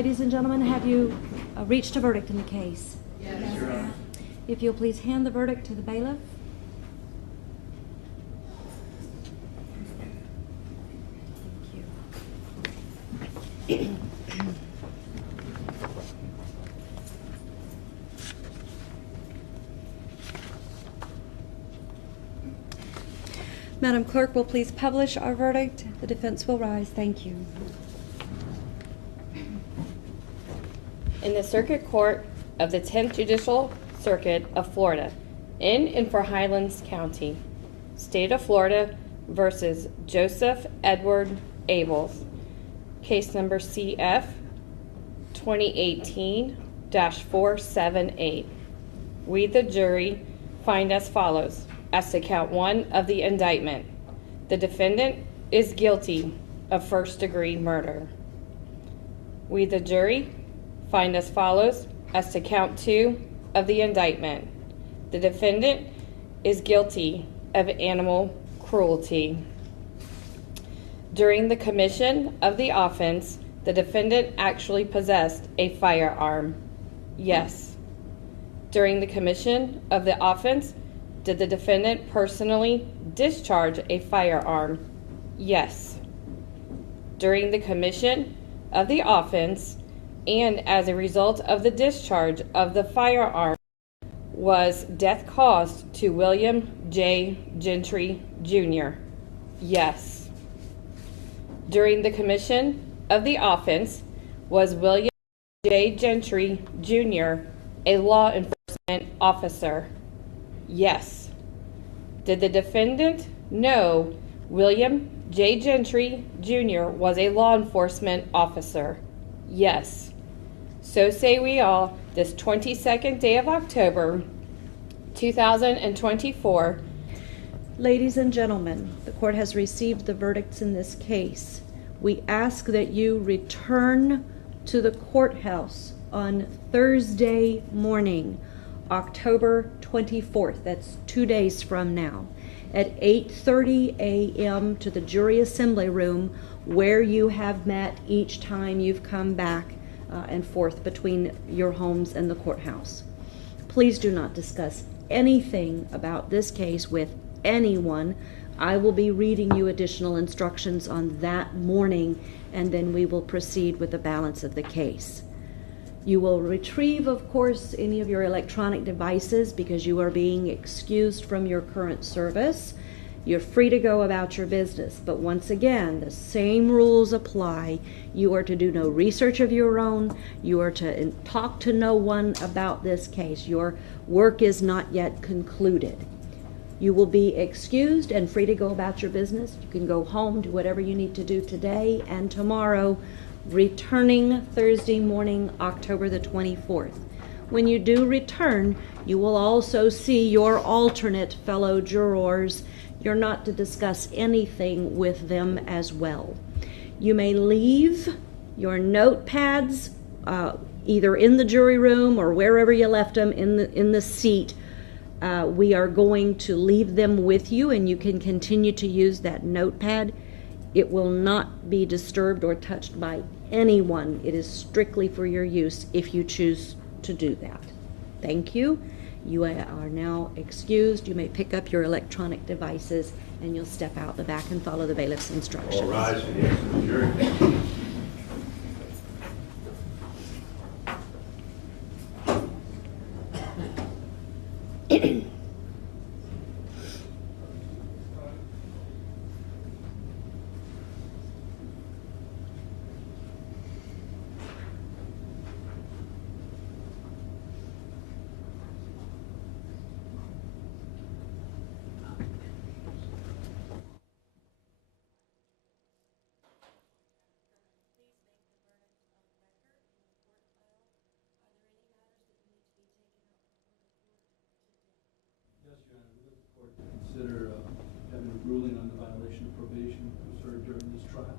Ladies and gentlemen, have you reached a verdict in the case? Yes, Your Honor. If you'll please hand the verdict to the bailiff. Thank you. Madam Clerk will please publish our verdict. The defense will rise. Thank you. In the Circuit Court of the 10th Judicial Circuit of Florida, in and for Highlands County, State of Florida versus Joseph Edward Abels, case number CF 2018-478. We, the jury, find as follows. As to count 1 of the indictment, the defendant is guilty of first-degree murder. We, the jury, find as follows. As to count 2 of the indictment, the defendant is guilty of animal cruelty. During the commission of the offense, the defendant actually possessed a firearm. Yes. During the commission of the offense, did the defendant personally discharge a firearm? Yes. During the commission of the offense, and as a result of the discharge of the firearm, was death caused to William J. Gentry, Jr.? Yes. During the commission of the offense, was William J. Gentry, Jr. a law enforcement officer? Yes. Did the defendant know William J. Gentry, Jr. was a law enforcement officer? Yes. So say we all, this 22nd day of October, 2024. Ladies and gentlemen, the court has received the verdicts in this case. We ask that you return to the courthouse on Thursday morning, October 24th, that's 2 days from now, at 8:30 a.m. to the jury assembly room where you have met each time you've come back and forth between your homes and the courthouse. Please do not discuss anything about this case with anyone. I will be reading you additional instructions on that morning, and then we will proceed with the balance of the case. You will retrieve, of course, any of your electronic devices because you are being excused from your current service. You're free to go about your business, but once again, the same rules apply. You are to do no research of your own. You are to talk to no one about this case. Your work is not yet concluded. You will be excused and free to go about your business. You can go home, do whatever you need to do today and tomorrow, returning Thursday morning, October the 24th. When you do return, you will also see your alternate fellow jurors. You're not to discuss anything with them as well. You may leave your notepads either in the jury room or wherever you left them in the seat. We are going to leave them with you, and you can continue to use that notepad. It will not be disturbed or touched by anyone. It is strictly for your use if you choose to do that. Thank you. You are now excused. You may pick up your electronic devices, and you'll step out the back and follow the bailiff's instructions. All rise for the answer to the jury. Consider having a ruling on the violation of probation observed during this trial.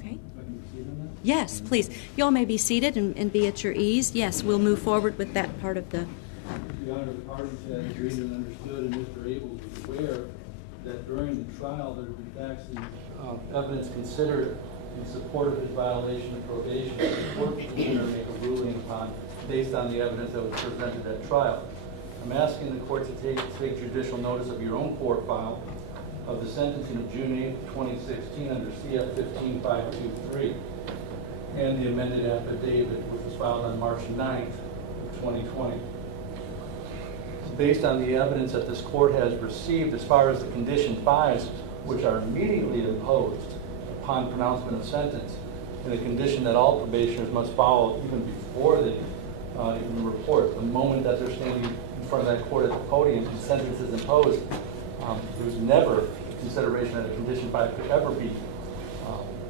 Okay. If I can proceed on that? Yes, please. You all may be seated and be at your ease. Yes, we'll move forward with that part of the... Your Honor, the parties had agreed and understood, and Mr. Abels was aware that during the trial there had been facts and evidence considered in support of his violation of probation, the court should consider make a ruling upon based on the evidence that was presented at trial. I'm asking the court to take judicial notice of your own court file of the sentencing of June 8, 2016 under CF 15523 and the amended affidavit which was filed on March 9th, 2020. Based on the evidence that this court has received as far as the condition 5s, which are immediately imposed upon pronouncement of sentence, and a condition that all probationers must follow even before they even report. The moment that they're standing in front of that court at the podium and sentence is imposed, there's never consideration that a condition 5 could ever be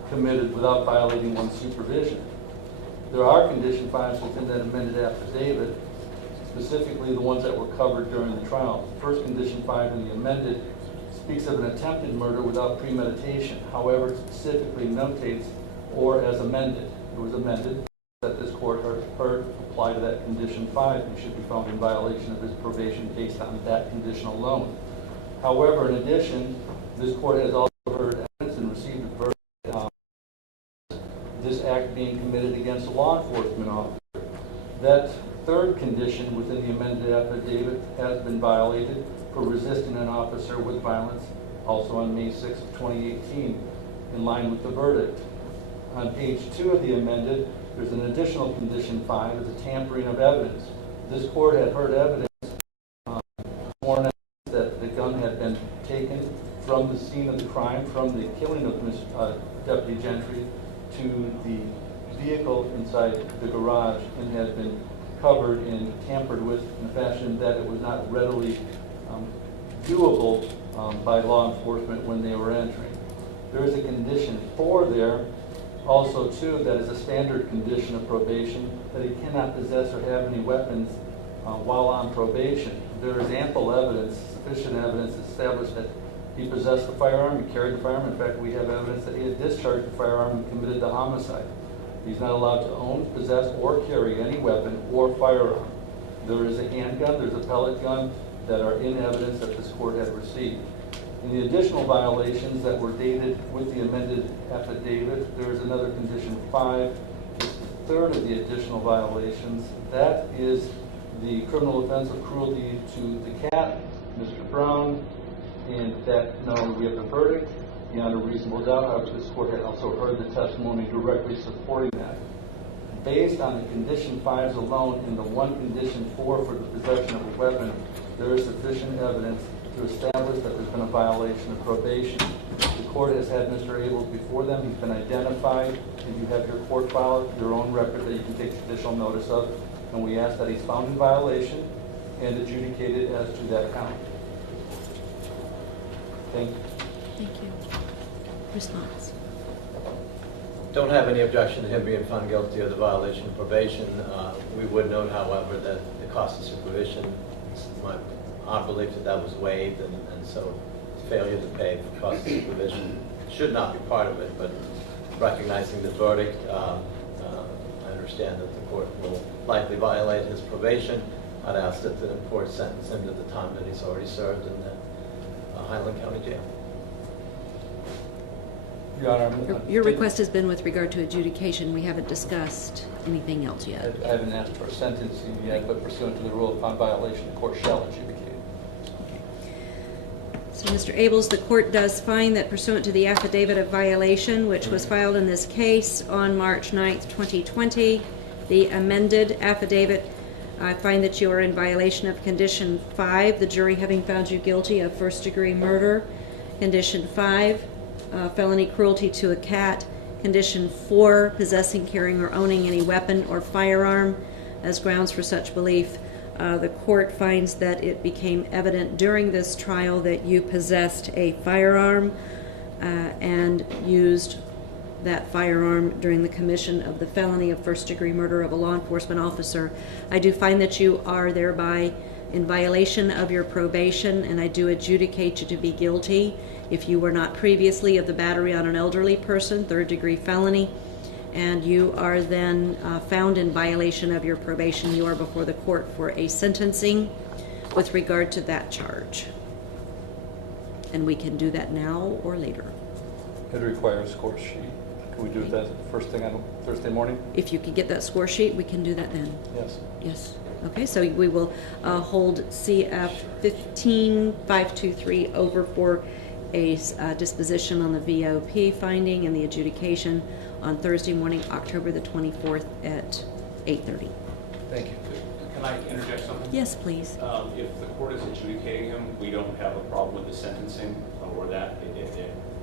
committed without violating one's supervision. There are condition 5s within that amended affidavit, specifically the ones that were covered during the trial. The first condition 5 in the amended speaks of an attempted murder without premeditation. However, it specifically notates or as amended. It was amended that this court heard apply to that condition 5 and should be found in violation of his probation based on that condition alone. However, in addition, this court has also heard evidence and received a verdict this act being committed against a law enforcement officer. That third condition within the amended affidavit has been violated for resisting an officer with violence, also on May 6, 2018, in line with the verdict. On page 2 of the amended, there's an additional condition 5, it's a tampering of evidence. This court had heard evidence, sworn evidence that the gun had been taken from the scene of the crime, from the killing of Deputy Gentry, to the vehicle inside the garage, and had been covered and tampered with in a fashion that it was not readily doable by law enforcement when they were entering. There is a condition 4 there, also too, that is a standard condition of probation, that he cannot possess or have any weapons while on probation. There is ample evidence, sufficient evidence to establish that he possessed the firearm, he carried the firearm. In fact, we have evidence that he had discharged the firearm and committed the homicide. He's not allowed to own, possess, or carry any weapon or firearm. There is a handgun, there's a pellet gun that are in evidence that this court had received. In the additional violations that were dated with the amended affidavit, there is another condition 5. It's the third of the additional violations. That is the criminal offense of cruelty to the cat, Mr. Brown, and that not only we have the verdict, beyond a reasonable doubt, however, this court had also heard the testimony directly supporting that. Based on the condition 5s alone and the one condition 4 for the possession of a weapon, there is sufficient evidence to establish that there's been a violation of probation. The court has had Mr. Abels before them. He's been identified, and you have your court file, your own record that you can take judicial notice of, and we ask that he's found in violation and adjudicated as to that count. Thank you. Thank you. Response. Don't have any objection to him being found guilty of the violation of probation. We would note, however, that the cost of supervision, it's our belief that was waived, and so failure to pay for cost of supervision should not be part of it, but recognizing the verdict, I understand that the court will likely violate his probation. I'd ask that the court sentence him to the time that he's already served in the Highland County Jail. Your Honor, Your request has been with regard to adjudication. We haven't discussed anything else yet. I haven't asked for a sentencing yet, but pursuant to the rule upon violation, the court shall adjudicate. So, Mr. Abels, the court does find that pursuant to the affidavit of violation, which was filed in this case on March 9th, 2020, the amended affidavit, I find that you are in violation of Condition 5, the jury having found you guilty of first-degree murder. Condition 5, felony cruelty to a cat. Condition 4, possessing, carrying, or owning any weapon or firearm as grounds for such belief. The court finds that it became evident during this trial that you possessed a firearm and used that firearm during the commission of the felony of first-degree murder of a law enforcement officer. I do find that you are thereby in violation of your probation, and I do adjudicate you to be guilty if you were not previously of the battery on an elderly person, third-degree felony, and you are then found in violation of your probation. You are before the court for a sentencing with regard to that charge. And we can do that now or later. It requires court sheet. Can we do that first thing on Thursday morning? If you could get that score sheet, we can do that then. Yes. Yes. Okay, so we will hold CF 15523 over for a disposition on the VOP finding and the adjudication on Thursday morning, October the 24th at 8:30. Thank you. Can I interject something? Yes, please. If the court is adjudicating him, we don't have a problem with the sentencing or that,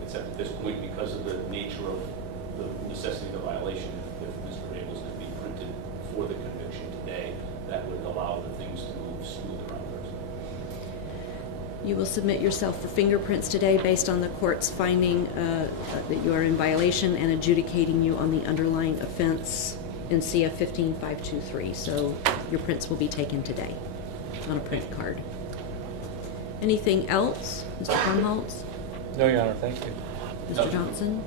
except at this point, because of the nature of the necessity of the violation, if Mr. Rabel is to be printed for the conviction today, that would allow the things to move smoother on Thursday. You will submit yourself for fingerprints today based on the court's finding that you are in violation and adjudicating you on the underlying offense in CF 15523. So your prints will be taken today on a print card. Anything else, Mr. Brumholtz? No, Your Honor, thank you. Mr. Johnson?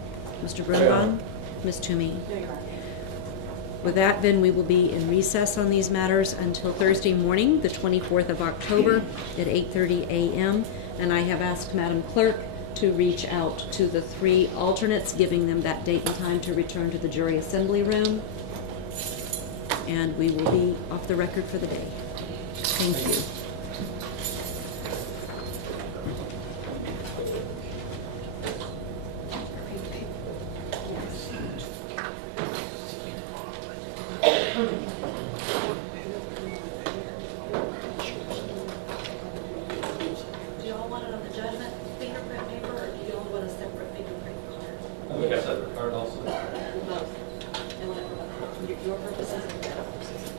Mr. Brumbaum? Ms. Toomey? With that, then, we will be in recess on these matters until Thursday morning, the 24th of October at 8:30 a.m. And I have asked Madam Clerk to reach out to the 3 alternates, giving them that date and time to return to the jury assembly room. And we will be off the record for the day. Thank you. Do you all want it on the judgment fingerprint paper, or do you all want a separate fingerprint card? We got a separate card also. Both. And what, your purposes?